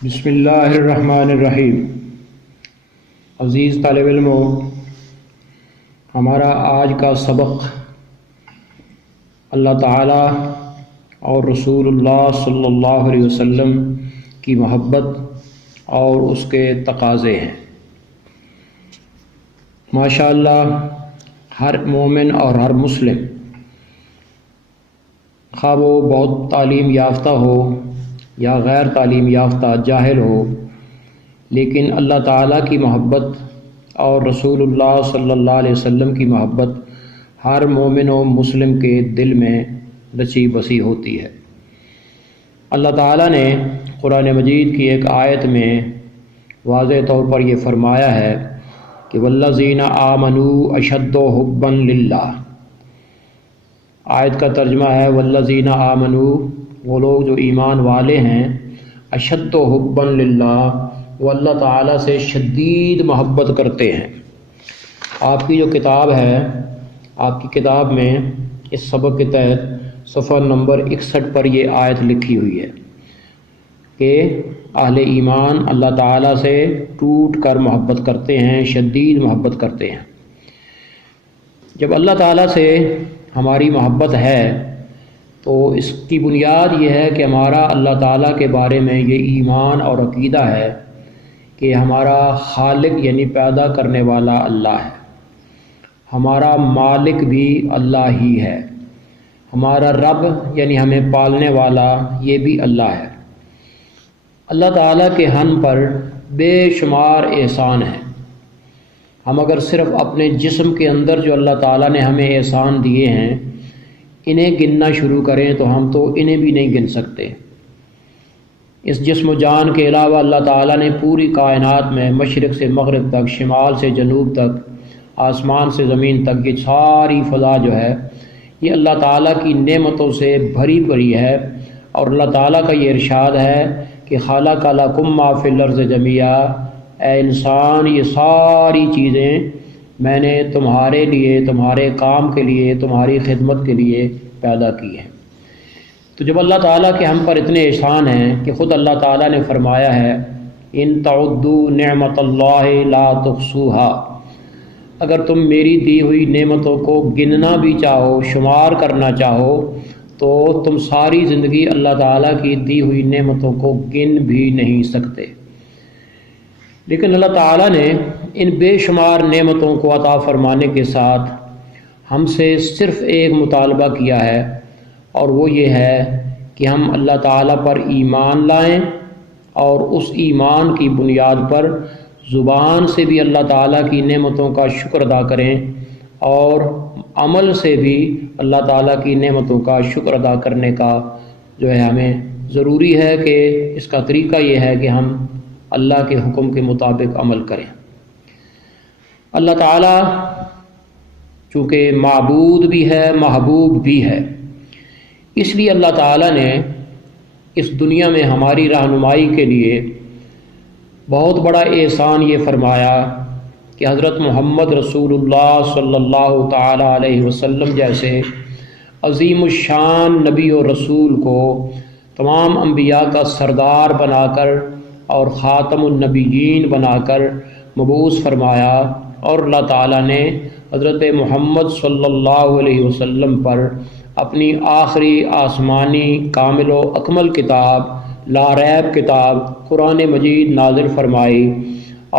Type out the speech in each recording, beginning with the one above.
بسم اللہ الرحمن الرحیم۔ عزیز طالب علموں، ہمارا آج کا سبق اللہ تعالیٰ اور رسول اللہ صلی اللہ علیہ وسلم کی محبت اور اس کے تقاضے ہیں۔ ماشاءاللہ ہر مومن اور ہر مسلم، خواہ وہ بہت تعلیم یافتہ ہو یا غیر تعلیم یافتہ جاہل ہو، لیکن اللہ تعالیٰ کی محبت اور رسول اللہ صلی اللہ علیہ وسلم کی محبت ہر مومن و مسلم کے دل میں رچی بسی ہوتی ہے۔ اللہ تعالیٰ نے قرآن مجید کی ایک آیت میں واضح طور پر یہ فرمایا ہے کہ والذین آمنوا اشد حبا للہ۔ آیت کا ترجمہ ہے والذین آمنوا، وہ لوگ جو ایمان والے ہیں، اشد حبا للہ، وہ اللہ تعالیٰ سے شدید محبت کرتے ہیں۔ آپ کی جو کتاب ہے، آپ کی کتاب میں اس سبق کے تحت صفحہ نمبر 61 پر یہ آیت لکھی ہوئی ہے کہ اہل ایمان اللہ تعالیٰ سے ٹوٹ کر محبت کرتے ہیں، شدید محبت کرتے ہیں۔ جب اللہ تعالیٰ سے ہماری محبت ہے تو اس کی بنیاد یہ ہے کہ ہمارا اللہ تعالیٰ کے بارے میں یہ ایمان اور عقیدہ ہے کہ ہمارا خالق یعنی پیدا کرنے والا اللہ ہے، ہمارا مالک بھی اللہ ہی ہے، ہمارا رب یعنی ہمیں پالنے والا یہ بھی اللہ ہے۔ اللہ تعالیٰ کے ہم پر بے شمار احسان ہیں۔ ہم اگر صرف اپنے جسم کے اندر جو اللہ تعالیٰ نے ہمیں احسان دیے ہیں انہیں گننا شروع کریں تو ہم تو انہیں بھی نہیں گن سکتے۔ اس جسم و جان کے علاوہ اللہ تعالیٰ نے پوری کائنات میں مشرق سے مغرب تک، شمال سے جنوب تک، آسمان سے زمین تک، یہ ساری فضا جو ہے یہ اللہ تعالیٰ کی نعمتوں سے بھری پڑی ہے، اور اللہ تعالیٰ کا یہ ارشاد ہے کہ خلق لکم ما فی الارض جمیعا، اے انسان یہ ساری چیزیں میں نے تمہارے لیے، تمہارے کام کے لیے، تمہاری خدمت کے لیے پیدا کی ہیں۔ تو جب اللہ تعالیٰ کے ہم پر اتنے احسان ہیں کہ خود اللہ تعالیٰ نے فرمایا ہے ان تعدوا نعمت اللہ لا تحصوها، اگر تم میری دی ہوئی نعمتوں کو گننا بھی چاہو، شمار کرنا چاہو، تو تم ساری زندگی اللہ تعالیٰ کی دی ہوئی نعمتوں کو گن بھی نہیں سکتے۔ لیکن اللہ تعالیٰ نے ان بے شمار نعمتوں کو عطا فرمانے کے ساتھ ہم سے صرف ایک مطالبہ کیا ہے، اور وہ یہ ہے کہ ہم اللہ تعالیٰ پر ایمان لائیں اور اس ایمان کی بنیاد پر زبان سے بھی اللہ تعالیٰ کی نعمتوں کا شکر ادا کریں، اور عمل سے بھی اللہ تعالیٰ کی نعمتوں کا شکر ادا کرنے کا جو ہے ہمیں ضروری ہے کہ اس کا طریقہ یہ ہے کہ ہم اللہ کے حکم کے مطابق عمل کریں۔ اللہ تعالیٰ چونکہ معبود بھی ہے، محبوب بھی ہے، اس لیے اللہ تعالیٰ نے اس دنیا میں ہماری رہنمائی کے لیے بہت بڑا احسان یہ فرمایا کہ حضرت محمد رسول اللہ صلی اللہ تعالیٰ علیہ وسلم جیسے عظیم الشان نبی و رسول کو تمام انبیاء کا سردار بنا کر اور خاتم النبیین بنا کر مبعوث فرمایا، اور اللہ تعالیٰ نے حضرت محمد صلی اللہ علیہ وسلم پر اپنی آخری آسمانی کامل و اکمل کتاب لا ریب کتاب قرآن مجید نازل فرمائی،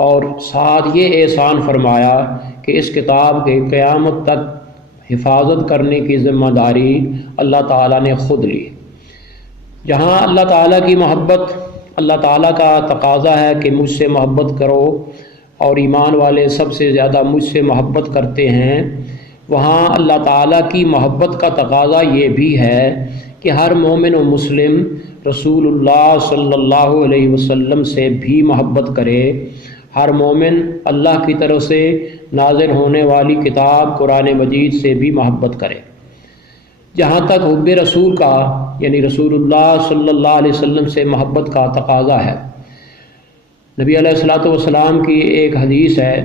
اور ساتھ یہ احسان فرمایا کہ اس کتاب کے قیامت تک حفاظت کرنے کی ذمہ داری اللہ تعالیٰ نے خود لی۔ جہاں اللہ تعالیٰ کی محبت، اللہ تعالیٰ کا تقاضا ہے کہ مجھ سے محبت کرو اور ایمان والے سب سے زیادہ مجھ سے محبت کرتے ہیں، وہاں اللہ تعالیٰ کی محبت کا تقاضا یہ بھی ہے کہ ہر مومن و مسلم رسول اللہ صلی اللہ علیہ وسلم سے بھی محبت کرے، ہر مومن اللہ کی طرف سے نازل ہونے والی کتاب قرآن مجید سے بھی محبت کرے۔ جہاں تک حب رسول کا یعنی رسول اللہ صلی اللہ علیہ وسلم سے محبت کا تقاضا ہے، نبی علیہ الصلوۃ والسلام کی ایک حدیث ہے،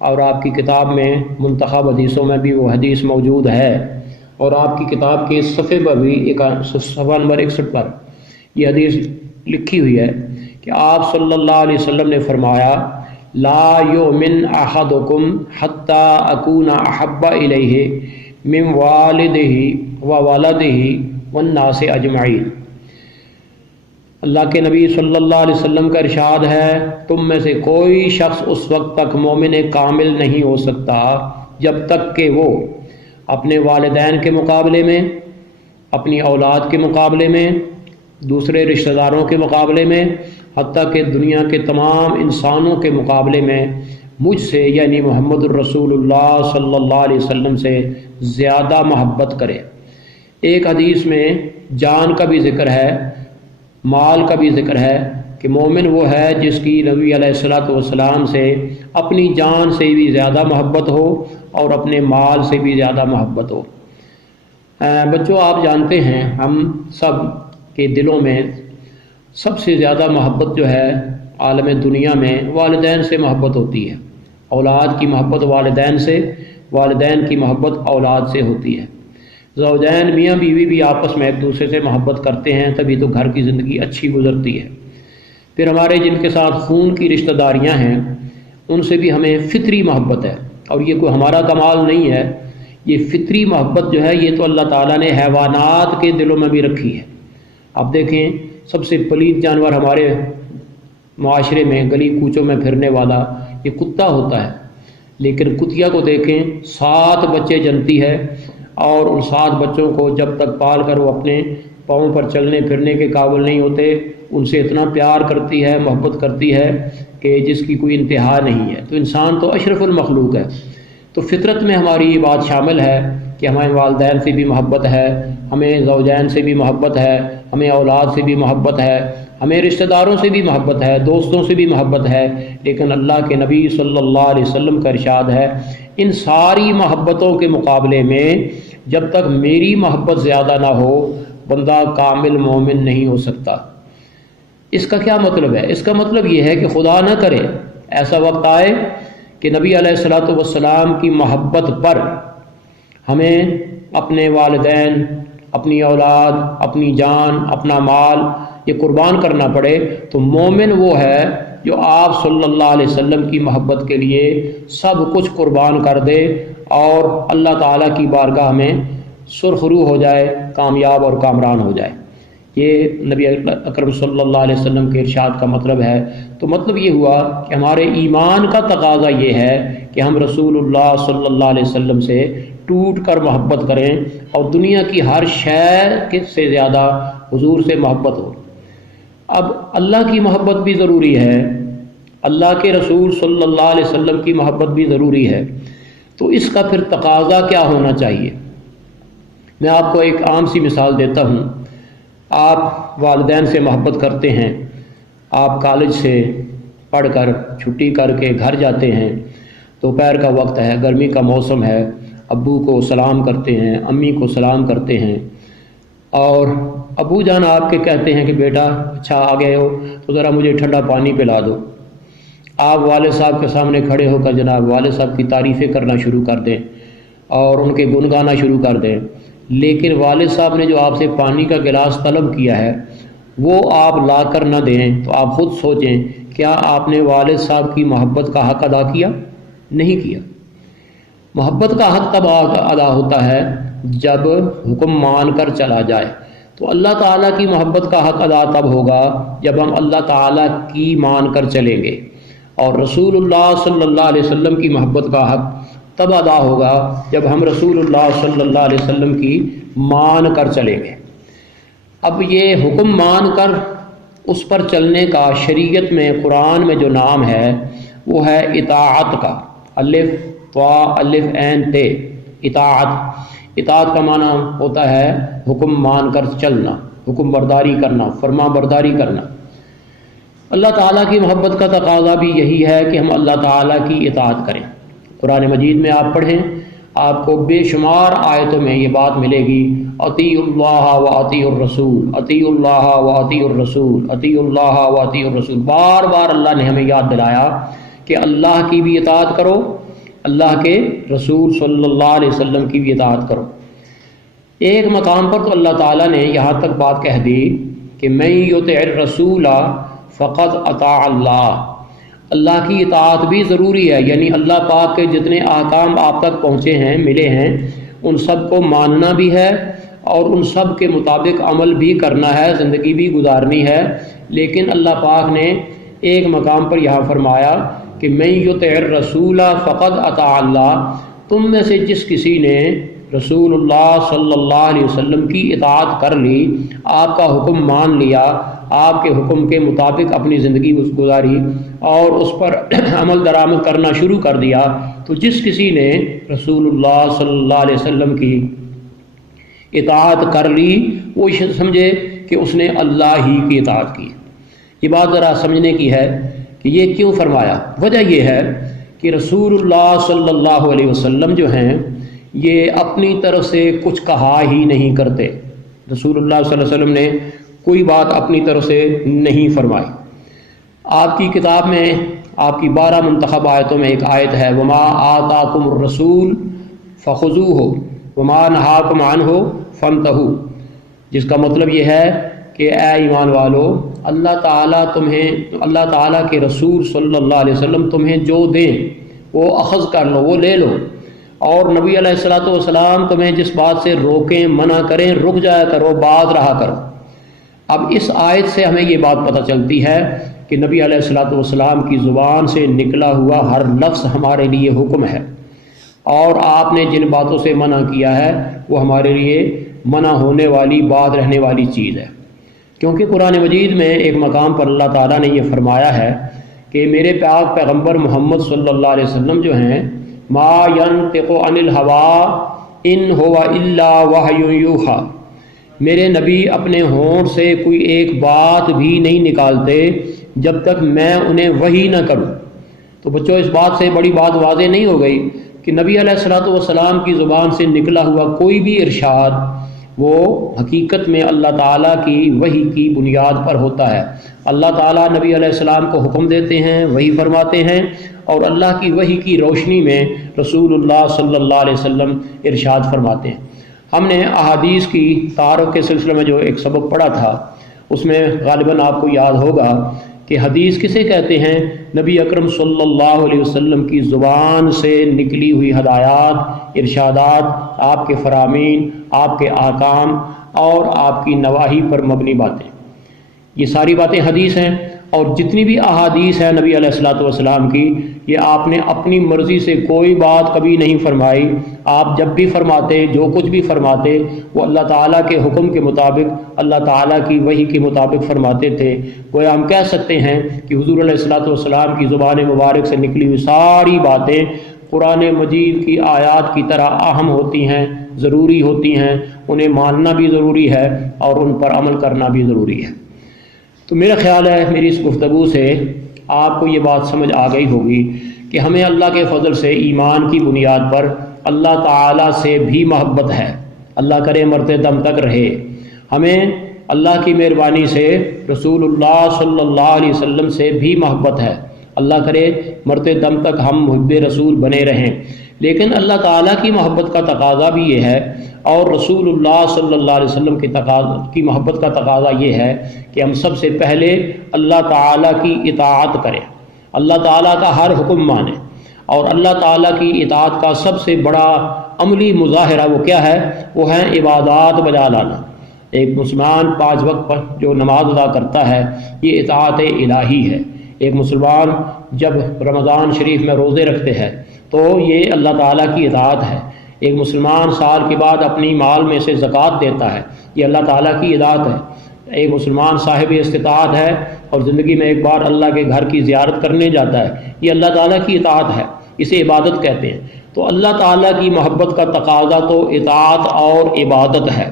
اور آپ کی کتاب میں منتخب حدیثوں میں بھی وہ حدیث موجود ہے، اور آپ کی کتاب کے صفحے پر بھی صفحہ نمبر 61 پر یہ حدیث لکھی ہوئی ہے کہ کہ آپ صلی اللہ علیہ وسلم نے فرمایا لا یؤمن احدکم حتی اکون احب الیہ من والدہ و ولدہ والناس اجمعین۔ اللہ کے نبی صلی اللہ علیہ وسلم کا ارشاد ہے تم میں سے کوئی شخص اس وقت تک مومن کامل نہیں ہو سکتا جب تک کہ وہ اپنے والدین کے مقابلے میں، اپنی اولاد کے مقابلے میں، دوسرے رشتہ داروں کے مقابلے میں، حتیٰ کہ دنیا کے تمام انسانوں کے مقابلے میں مجھ سے یعنی محمد الرسول اللہ صلی اللہ علیہ وسلم سے زیادہ محبت کرے۔ ایک حدیث میں جان کا بھی ذکر ہے، مال کا بھی ذکر ہے کہ مومن وہ ہے جس کی نبی علیہ الصلوۃ والسلام سے اپنی جان سے بھی زیادہ محبت ہو اور اپنے مال سے بھی زیادہ محبت ہو۔ بچوں، آپ جانتے ہیں ہم سب کے دلوں میں سب سے زیادہ محبت جو ہے عالم دنیا میں والدین سے محبت ہوتی ہے۔ اولاد کی محبت والدین سے، والدین کی محبت اولاد سے ہوتی ہے۔ زوجین میاں بیوی بھی آپس میں ایک دوسرے سے محبت کرتے ہیں، تبھی تو گھر کی زندگی اچھی گزرتی ہے۔ پھر ہمارے جن کے ساتھ خون کی رشتہ داریاں ہیں ان سے بھی ہمیں فطری محبت ہے، اور یہ کوئی ہمارا کمال نہیں ہے، یہ فطری محبت جو ہے یہ تو اللہ تعالیٰ نے حیوانات کے دلوں میں بھی رکھی ہے۔ اب دیکھیں سب سے پلید جانور ہمارے معاشرے میں گلی کوچوں میں پھرنے والا یہ کتا ہوتا ہے، لیکن کتیا کو دیکھیں 7 بچے جنتی ہے، اور ان 7 بچوں کو جب تک پال کر وہ اپنے پاؤں پر چلنے پھرنے کے قابل نہیں ہوتے ان سے اتنا پیار کرتی ہے، محبت کرتی ہے کہ جس کی کوئی انتہا نہیں ہے۔ تو انسان تو اشرف المخلوق ہے، تو فطرت میں ہماری یہ بات شامل ہے کہ ہمیں والدین سے بھی محبت ہے، ہمیں زوجین سے بھی محبت ہے، ہمیں اولاد سے بھی محبت ہے، ہمیں رشتہ داروں سے بھی محبت ہے، دوستوں سے بھی محبت ہے، لیکن اللہ کے نبی صلی اللہ علیہ وسلم کا ارشاد ہے ان ساری محبتوں کے مقابلے میں جب تک میری محبت زیادہ نہ ہو بندہ کامل مومن نہیں ہو سکتا۔ اس کا کیا مطلب ہے؟ اس کا مطلب یہ ہے کہ خدا نہ کرے ایسا وقت آئے کہ نبی علیہ الصلوۃ والسلام کی محبت پر ہمیں اپنے والدین، اپنی اولاد، اپنی جان، اپنا مال یہ قربان کرنا پڑے۔ تو مومن وہ ہے جو آپ صلی اللہ علیہ وسلم کی محبت کے لیے سب کچھ قربان کر دے اور اللہ تعالیٰ کی بارگاہ میں سرخرو ہو جائے، کامیاب اور کامران ہو جائے۔ یہ نبی اکرم صلی اللہ علیہ وسلم کے ارشاد کا مطلب ہے۔ تو مطلب یہ ہوا کہ ہمارے ایمان کا تقاضا یہ ہے کہ ہم رسول اللہ صلی اللہ علیہ وسلم سے ٹوٹ کر محبت کریں اور دنیا کی ہر شے سے زیادہ حضور سے محبت ہو۔ اب اللہ کی محبت بھی ضروری ہے، اللہ کے رسول صلی اللہ علیہ وسلم کی محبت بھی ضروری ہے، تو اس کا پھر تقاضا کیا ہونا چاہیے؟ میں آپ کو ایک عام سی مثال دیتا ہوں۔ آپ والدین سے محبت کرتے ہیں، آپ کالج سے پڑھ کر چھٹی کر کے گھر جاتے ہیں، دوپہر کا وقت ہے، گرمی کا موسم ہے، ابو کو سلام کرتے ہیں، امی کو سلام کرتے ہیں، اور ابو جان آپ کے کہتے ہیں کہ بیٹا اچھا آ گئے ہو تو ذرا مجھے ٹھنڈا پانی پلا دو۔ آپ والد صاحب کے سامنے کھڑے ہو کر جناب والد صاحب کی تعریفیں کرنا شروع کر دیں اور ان کے گن گانا شروع کر دیں، لیکن والد صاحب نے جو آپ سے پانی کا گلاس طلب کیا ہے وہ آپ لا کر نہ دیں تو آپ خود سوچیں کیا آپ نے والد صاحب کی محبت کا حق ادا کیا؟ نہیں کیا۔ محبت کا حق تب ادا ہوتا ہے جب حکم مان کر چلا جائے، تو اللہ تعالیٰ کی محبت کا حق ادا تب ہوگا جب ہم اللہ تعالیٰ کی مان کر چلیں گے، اور رسول اللہ صلی اللہ علیہ وسلم کی محبت کا حق تب ادا ہوگا جب ہم رسول اللہ صلی اللہ علیہ وسلم کی مان کر چلیں گے۔ اب یہ حکم مان کر اس پر چلنے کا شریعت میں قرآن میں جو نام ہے وہ ہے اطاعت کا، الف طا الف عین تے، اطاعت۔ اطاعت کا معنی ہوتا ہے حکم مان کر چلنا، حکم برداری کرنا، فرما برداری کرنا۔ اللہ تعالیٰ کی محبت کا تقاضا بھی یہی ہے کہ ہم اللہ تعالیٰ کی اطاعت کریں۔ قرآن مجید میں آپ پڑھیں، آپ کو بے شمار آیتوں میں یہ بات ملے گی، اطیعوا اللہ و اطیعوا الرسول، اطیعوا اللہ و اطیعوا الرسول، اطیعوا اللہ و اطیعوا الرسول۔ بار بار اللہ نے ہمیں یاد دلایا کہ اللہ کی بھی اطاعت کرو، اللہ کے رسول صلی اللہ علیہ وسلم کی بھی اطاعت کرو۔ ایک مقام پر تو اللہ تعالیٰ نے یہاں تک بات کہہ دی کہ من یطع الرسول فقد اطاع اللہ، اللہ کی اطاعت بھی ضروری ہے، یعنی اللہ پاک کے جتنے احکام آپ تک پہنچے ہیں، ملے ہیں، ان سب کو ماننا بھی ہے اور ان سب کے مطابق عمل بھی کرنا ہے، زندگی بھی گزارنی ہے۔ لیکن اللہ پاک نے ایک مقام پر یہاں فرمایا کہ من یطع الرسول فقد اطاع اللہ، تم میں سے جس کسی نے رسول اللہ صلی اللہ علیہ وسلم کی اطاعت کر لی، آپ کا حکم مان لیا، آپ کے حکم کے مطابق اپنی زندگی گزاری اور اس پر عمل درآمد کرنا شروع کر دیا، تو جس کسی نے رسول اللہ صلی اللہ علیہ وسلم کی اطاعت کر لی، وہ سمجھے کہ اس نے اللہ ہی کی اطاعت کی۔ یہ بات ذرا سمجھنے کی ہے کہ یہ کیوں فرمایا۔ وجہ یہ ہے کہ رسول اللہ صلی اللہ علیہ وسلم جو ہیں یہ اپنی طرف سے کچھ کہا ہی نہیں کرتے۔ رسول اللہ صلی اللہ علیہ وسلم نے کوئی بات اپنی طرف سے نہیں فرمائی۔ آپ کی کتاب میں آپ کی 12 منتخب آیتوں میں ایک آیت ہے وما آتاکم الرسول فخذوہ وما نہاکم عنہ فانتہوا، جس کا مطلب یہ ہے کہ اے ایمان والو، اللہ تعالیٰ کے رسول صلی اللہ علیہ وسلم تمہیں جو دیں وہ اخذ کر لو، وہ لے لو، اور نبی علیہ الصلوۃ والسلام تمہیں جس بات سے روکیں، منع کریں، رک جایا کرو، باز رہا کرو۔ اب اس آیت سے ہمیں یہ بات پتہ چلتی ہے کہ نبی علیہ الصلوۃ والسلام کی زبان سے نکلا ہوا ہر لفظ ہمارے لیے حکم ہے، اور آپ نے جن باتوں سے منع کیا ہے وہ ہمارے لیے منع ہونے والی، بات رہنے والی چیز ہے۔ کیونکہ قرآن مجید میں ایک مقام پر اللہ تعالیٰ نے یہ فرمایا ہے کہ میرے پاک پیغمبر محمد صلی اللہ علیہ وسلم جو ہیں ما ینطق عن الہوی ان ہو الا وحی یوحی، میرے نبی اپنے ہونٹ سے کوئی ایک بات بھی نہیں نکالتے جب تک میں انہیں وحی نہ کروں۔ تو بچوں، اس بات سے بڑی بات واضح نہیں ہو گئی کہ نبی علیہ الصلوۃ والسلام کی زبان سے نکلا ہوا کوئی بھی ارشاد وہ حقیقت میں اللہ تعالیٰ کی وحی کی بنیاد پر ہوتا ہے۔ اللہ تعالیٰ نبی علیہ السلام کو حکم دیتے ہیں، وحی فرماتے ہیں، اور اللہ کی وحی کی روشنی میں رسول اللہ صلی اللہ علیہ وسلم ارشاد فرماتے ہیں۔ ہم نے احادیث کی تعارف کے سلسلے میں جو ایک سبق پڑھا تھا، اس میں غالباً آپ کو یاد ہوگا کہ حدیث کسے کہتے ہیں؟ نبی اکرم صلی اللہ علیہ وسلم کی زبان سے نکلی ہوئی ہدایات، ارشادات، آپ کے فرامین، آپ کے احکام اور آپ کی نواہی پر مبنی باتیں، یہ ساری باتیں حدیث ہیں۔ اور جتنی بھی احادیث ہیں نبی علیہ الصلوۃ والسلام کی، یہ آپ نے اپنی مرضی سے کوئی بات کبھی نہیں فرمائی۔ آپ جب بھی فرماتے، جو کچھ بھی فرماتے، وہ اللہ تعالیٰ کے حکم کے مطابق، اللہ تعالیٰ کی وحی کے مطابق فرماتے تھے۔ وہ ہم کہہ سکتے ہیں کہ حضور علیہ الصلوۃ والسلام کی زبان مبارک سے نکلی ہوئی ساری باتیں قرآن مجید کی آیات کی طرح اہم ہوتی ہیں، ضروری ہوتی ہیں، انہیں ماننا بھی ضروری ہے اور ان پر عمل کرنا بھی ضروری ہے۔ تو میرا خیال ہے میری اس گفتگو سے آپ کو یہ بات سمجھ آ گئی ہوگی کہ ہمیں اللہ کے فضل سے ایمان کی بنیاد پر اللہ تعالیٰ سے بھی محبت ہے، اللہ کرے مرتے دم تک رہے۔ ہمیں اللہ کی مہربانی سے رسول اللہ صلی اللہ علیہ وسلم سے بھی محبت ہے، اللہ کرے مرتے دم تک ہم محب رسول بنے رہیں۔ لیکن اللہ تعالیٰ کی محبت کا تقاضا بھی یہ ہے، اور رسول اللہ صلی اللہ علیہ وسلم کی محبت کا تقاضا یہ ہے کہ ہم سب سے پہلے اللہ تعالیٰ کی اطاعت کریں، اللہ تعالیٰ کا ہر حکم مانیں، اور اللہ تعالیٰ کی اطاعت کا سب سے بڑا عملی مظاہرہ وہ کیا ہے؟ وہ ہے عبادات بجا لانا۔ ایک مسلمان 5 وقت پر جو نماز ادا کرتا ہے، یہ اطاعت الہی ہے۔ ایک مسلمان جب رمضان شریف میں روزے رکھتے ہیں تو یہ اللہ تعالیٰ کی اطاعت ہے۔ ایک مسلمان سال کے بعد اپنی مال میں سے زکوٰۃ دیتا ہے، یہ اللہ تعالیٰ کی اطاعت ہے۔ ایک مسلمان صاحب استطاعت ہے اور زندگی میں ایک بار اللہ کے گھر کی زیارت کرنے جاتا ہے، یہ اللہ تعالیٰ کی اطاعت ہے، اسے عبادت کہتے ہیں۔ تو اللہ تعالیٰ کی محبت کا تقاضا تو اطاعت اور عبادت ہے۔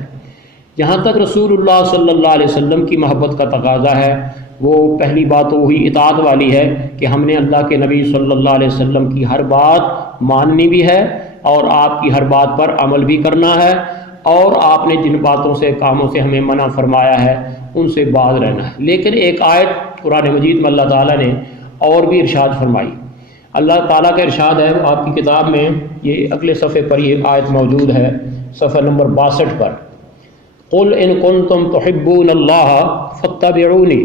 جہاں تک رسول اللہ صلی اللہ علیہ وسلم کی محبت کا تقاضا ہے، وہ پہلی بات تو وہی اطاعت والی ہے کہ ہم نے اللہ کے نبی صلی اللہ علیہ وسلم کی ہر بات ماننی بھی ہے اور آپ کی ہر بات پر عمل بھی کرنا ہے، اور آپ نے جن باتوں سے، کاموں سے ہمیں منع فرمایا ہے ان سے باز رہنا ہے۔ لیکن ایک آیت قرآن مجید میں اللہ تعالیٰ نے اور بھی ارشاد فرمائی۔ اللہ تعالیٰ کا ارشاد ہے، آپ کی کتاب میں یہ اگلے صفحے پر یہ آیت موجود ہے، صفحہ نمبر 62 پر، قل ان کنتم تحبون اللہ فاتبعونی،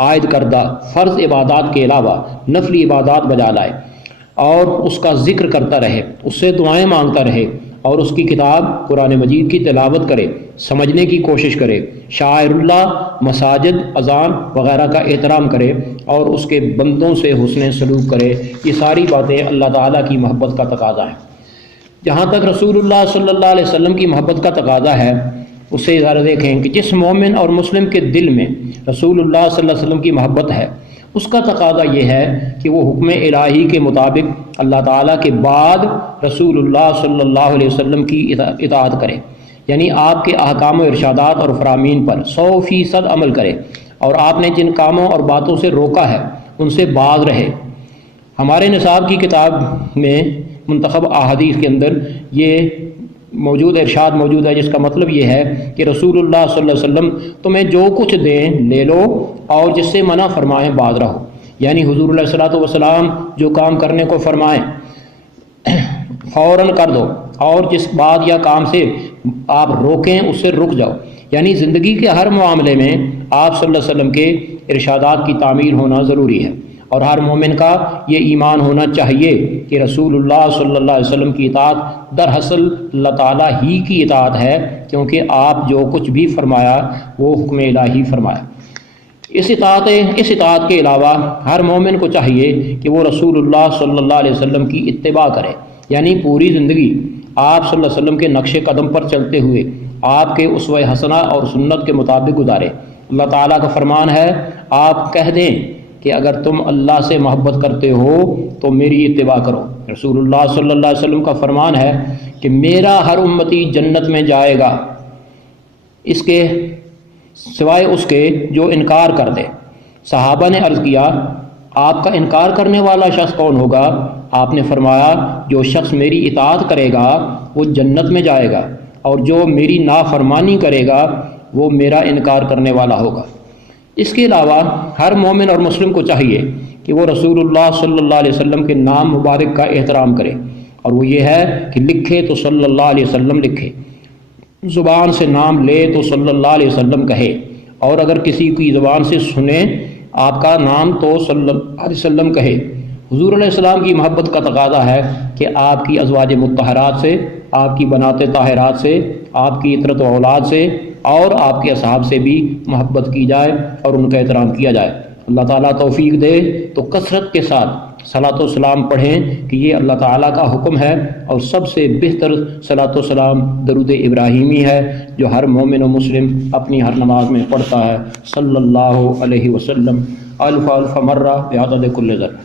عائد کردہ فرض عبادات کے علاوہ نفلی عبادات بجا لائے اور اس کا ذکر کرتا رہے، اس سے دعائیں مانگتا رہے اور اس کی کتاب قرآن مجید کی تلاوت کرے، سمجھنے کی کوشش کرے، شاعر اللہ، مساجد، اذان وغیرہ کا احترام کرے اور اس کے بندوں سے حسن سلوک کرے، یہ ساری باتیں اللہ تعالیٰ کی محبت کا تقاضا ہے۔ جہاں تک رسول اللہ صلی اللہ علیہ وسلم کی محبت کا تقاضا ہے، اس سے ذرا دیکھیں کہ جس مومن اور مسلم کے دل میں رسول اللہ صلی اللہ علیہ وسلم کی محبت ہے، اس کا تقاضا یہ ہے کہ وہ حکم الہی کے مطابق اللہ تعالیٰ کے بعد رسول اللہ صلی اللہ علیہ وسلم کی اطاعت کرے، یعنی آپ کے احکام و ارشادات اور فرامین پر 100% عمل کرے اور آپ نے جن کاموں اور باتوں سے روکا ہے ان سے باز رہے۔ ہمارے نصاب کی کتاب میں منتخب احادیث کے اندر یہ ارشاد موجود ہے، جس کا مطلب یہ ہے کہ رسول اللہ صلی اللہ علیہ وسلم تمہیں جو کچھ دیں لے لو اور جس سے منع فرمائیں باز رہو، یعنی حضور علیہ الصلوۃ والسلام جو کام کرنے کو فرمائیں فوراً کر دو اور جس بات یا کام سے آپ روکیں اس سے رک جاؤ، یعنی زندگی کے ہر معاملے میں آپ صلی اللہ علیہ وسلم کے ارشادات کی تعمیل ہونا ضروری ہے، اور ہر مومن کا یہ ایمان ہونا چاہیے کہ رسول اللہ صلی اللہ علیہ وسلم کی اطاعت دراصل اللہ تعالیٰ ہی کی اطاعت ہے، کیونکہ آپ جو کچھ بھی فرمایا وہ حکم الہی فرمایا۔ اس اطاعت کے علاوہ ہر مومن کو چاہیے کہ وہ رسول اللہ صلی اللہ علیہ وسلم کی اتباع کرے، یعنی پوری زندگی آپ صلی اللہ علیہ وسلم کے نقش قدم پر چلتے ہوئے آپ کے اسوہ حسنہ اور سنت کے مطابق گزارے۔ اللہ تعالیٰ کا فرمان ہے، آپ کہہ دیں کہ اگر تم اللہ سے محبت کرتے ہو تو میری اتباع کرو۔ رسول اللہ صلی اللہ علیہ وسلم کا فرمان ہے کہ میرا ہر امتی جنت میں جائے گا اس کے سوائے اس کے جو انکار کر دے۔ صحابہ نے عرض کیا، آپ کا انکار کرنے والا شخص کون ہوگا؟ آپ نے فرمایا، جو شخص میری اطاعت کرے گا وہ جنت میں جائے گا، اور جو میری نافرمانی کرے گا وہ میرا انکار کرنے والا ہوگا۔ اس کے علاوہ ہر مومن اور مسلم کو چاہیے کہ وہ رسول اللہ صلی اللہ علیہ وسلم کے نام مبارک کا احترام کرے، اور وہ یہ ہے کہ لکھے تو صلی اللہ علیہ وسلم لکھے، زبان سے نام لے تو صلی اللہ علیہ وسلم کہے، اور اگر کسی کی زبان سے سنے آپ کا نام تو صلی اللہ علیہ وسلم کہے۔ حضور علیہ السلام کی محبت کا تقاضا ہے کہ آپ کی ازواج مطہرات سے، آپ کی بنات طاہرات سے، آپ کی عطرت و اولاد سے اور آپ کے اصحاب سے بھی محبت کی جائے اور ان کا احترام کیا جائے۔ اللہ تعالیٰ توفیق دے تو کثرت کے ساتھ صلاۃ و سلام پڑھیں کہ یہ اللہ تعالیٰ کا حکم ہے، اور سب سے بہتر صلاۃ و سلام درود ابراہیمی ہے جو ہر مومن و مسلم اپنی ہر نماز میں پڑھتا ہے۔ صلی اللہ علیہ وسلم الف الف مرہ بعدد کل ذرہ۔